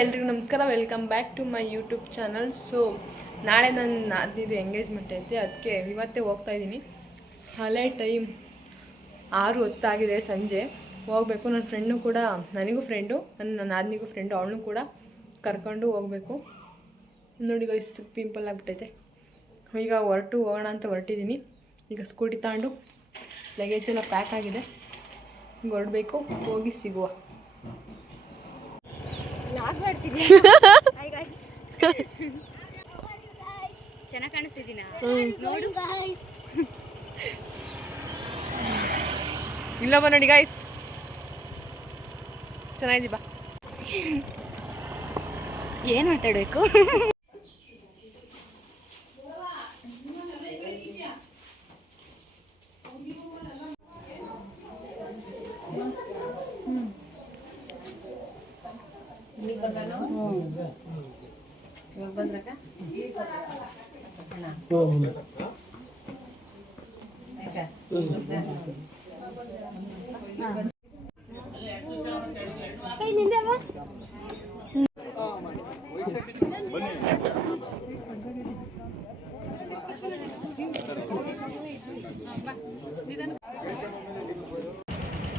ಎಲ್ರಿಗೂ ನಮಸ್ಕಾರ. Welcome back to my YouTube channel. So ನಾಳೆ ನನ್ನ ಅದಿದು ಎಂಗೇಜ್ಮೆಂಟ್ ಐತೆ, ಅದಕ್ಕೆ ಇವತ್ತೇ ಹೋಗ್ತಾ ಇದ್ದೀನಿ. ಹಳೆ ಟೈಮ್ 6:10 ಸಂಜೆ ಹೋಗಬೇಕು. ನನ್ನ ಫ್ರೆಂಡು ಕೂಡ, ನನಗೂ ಫ್ರೆಂಡು, ನನ್ನ ನಾದಿನಿಗೂ ಫ್ರೆಂಡು, ಅವಳನ್ನೂ ಕೂಡ ಕರ್ಕೊಂಡು ಹೋಗಬೇಕು. ನೋಡಿ ಗೈಸ್, ಪಿಂಪಲ್ ಆಗಿಬಿಟ್ಟೈತೆ. ಈಗ ಹೋಗೋಣ ಅಂತ ಹೊರಟಿದ್ದೀನಿ. ಈಗ ಸ್ಕೂಟಿ ತಗೊಂಡು ಲಗೇಜ್ ಎಲ್ಲ ಪ್ಯಾಕ್ ಆಗಿದೆ, ಹೊರಡಬೇಕು. ಹೋಗಿ ಸಿಗುವ. ಚೆನ್ನಾಗಿ ಕಾಣಿಸ್ತಿದ್ದೀನ ನೋಡು ಗಾಯ್ಸ್. ಇಲ್ಲೊಬ್ಬ ನೋಡಿ ಗಾಯ್ಸ್, ಚೆನ್ನಾಗಿದ್ದೀ ಬಾ. ಏನು ಮಾತಾಡಬೇಕು?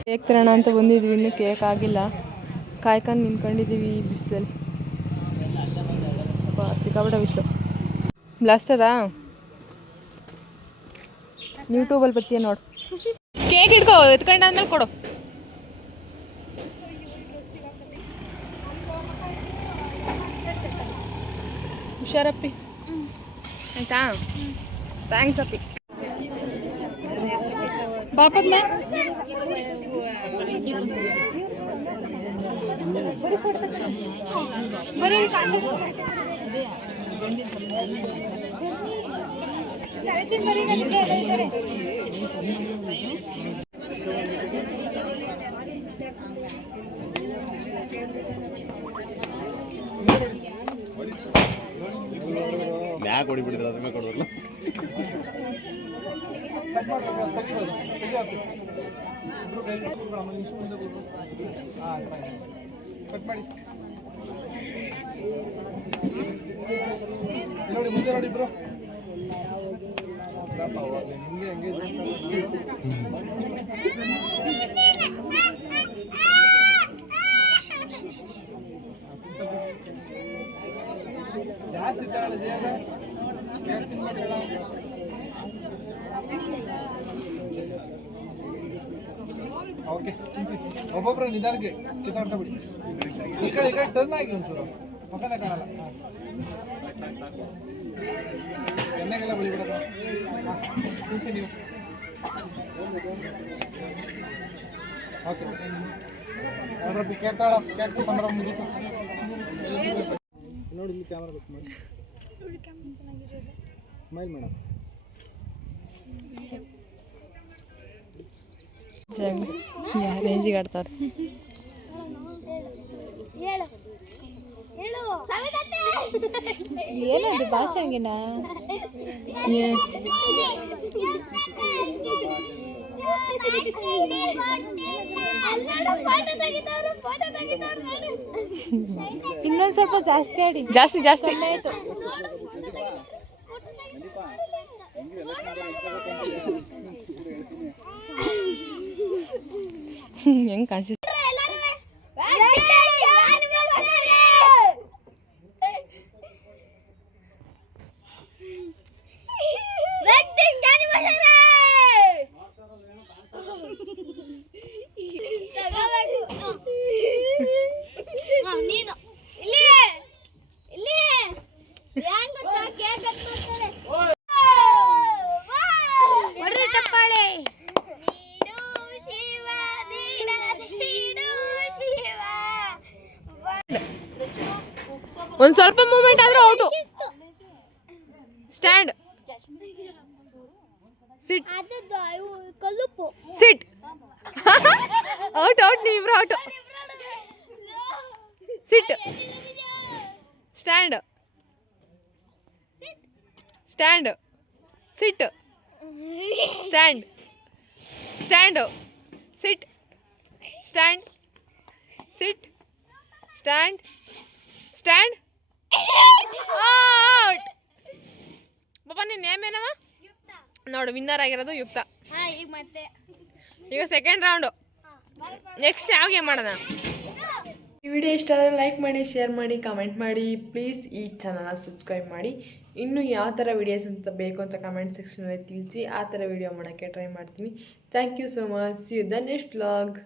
ಕೇಕ್ ತರೋಣ ಅಂತ ಬಂದಿದ್ವಿ, ಇನ್ನೂ ಕೇಕ್ ಆಗಿಲ್ಲ. ಕಾಯ್ಕೊಂಡು ನಿಂತ್ಕೊಂಡಿದ್ದೀವಿ ಈ ಬಿಸಿಲಲ್ಲಿ. ಸಿಕ್ಕಾಬಿಟ್ಟ ಬಿಸಿಲು. ಬ್ಲಾಸ್ಟರಾ ಯೂಟ್ಯೂಬಲ್ಲಿ ಬತ್ತೀಯ ನೋಡು. ಕೇಕ್ ಹಿಡ್ಕೋ, ಎತ್ಕೊಂಡಾದ್ಮೇಲೆ ಕೊಡು. ಹುಷಾರಪ್ಪಿ, ಆಯ್ತಾ? ಥ್ಯಾಂಕ್ಸ್ ಅಪ್ಪಿ. ಬಾಪದ್ ಮೇ ಯಾಕೆ ಹೊಡಿಬಿಟ್ಟಿದ್ರೆ ಅದನ್ನ ಕೊಡೋಲ್ಲ. ನೋಡಿ ಮುಂದೆ ನೋಡಿ ಬ್ರೋ. ಓಕೆ, ಒಬ್ಬೊಬ್ಬರ ನಿಧಾನಕ್ಕೆ ಚಿತ್ತಾಟ ಬಿಡಿ. ಈ ಕಡೆ ಟರ್ನ್ ಆಗಿ ಒಂಚೂರು ಮಕ್ಕಳೇ ಕಾಣಲ್ಲ. ಎಣ್ಣೆಗೆಲ್ಲ ಬಿಡಿಬಿಡೋದು ನೀವು. ಓಕೆ, ಅವರದ್ದು ಕೇಳ್ತಾಳ. ಕೇಕ್ ಸಂಭ್ರಮ ಮುಗಿತು. ನೋಡಿ ಇಲ್ಲಿ ಕ್ಯಾಮ್ರಾ ಬೇಕು ಮಾಡಿ. Smile madam. ಯಾವ ರೇಂಜಿಗೆ ಆಡ್ತಾರೆ. ಏನದು ಭಾಷೆಗಿನ? ಇನ್ನೊಂದು ಸ್ವಲ್ಪ ಜಾಸ್ತಿ ಆಡಿ. ಜಾಸ್ತಿ ಜಾಸ್ತಿ ಆಯ್ತು. ಹೆಂಗ್ ಕಾಣಿಸ್ತು? ಒಂದು ಸ್ವಲ್ಪ ಮೂಮೆಂಟ್ ಆದ್ರೆ out. Stand, sit, sit. Out out, ನೀವ್ರು out. Sit, stand, stand, sit, stand, stand, sit, stand, sit, stand, stand out. ಪಾಪ ನಿನ್ನ ನೇಮ್ ಏನವ? ನೋಡು ವಿನ್ನರ್ ಆಗಿರೋದು ಯುಕ್ತ. ಈಗ ಸೆಕೆಂಡ್ ರೌಂಡು. ನೆಕ್ಸ್ಟ್ ಯಾವ ಗೇಮ್ ಮಾಡೋಣ? ಈ ವಿಡಿಯೋ ಇಷ್ಟ ಆದರೆ ಲೈಕ್ ಮಾಡಿ, ಶೇರ್ ಮಾಡಿ, ಕಮೆಂಟ್ ಮಾಡಿ. ಪ್ಲೀಸ್ ಈ ಚಾನಲ್ನ ಸಬ್ಸ್ಕ್ರೈಬ್ ಮಾಡಿ. ಇನ್ನೂ ಯಾವ ಥರ ವೀಡಿಯೋಸ್ ಅಂತ ಬೇಕು ಅಂತ ಕಮೆಂಟ್ ಸೆಕ್ಷನಲ್ಲಿ ತಿಳಿಸಿ. ಆ ಥರ ವೀಡಿಯೋ ಮಾಡೋಕ್ಕೆ ಟ್ರೈ ಮಾಡ್ತೀನಿ. Thank you so much. See you the next vlog.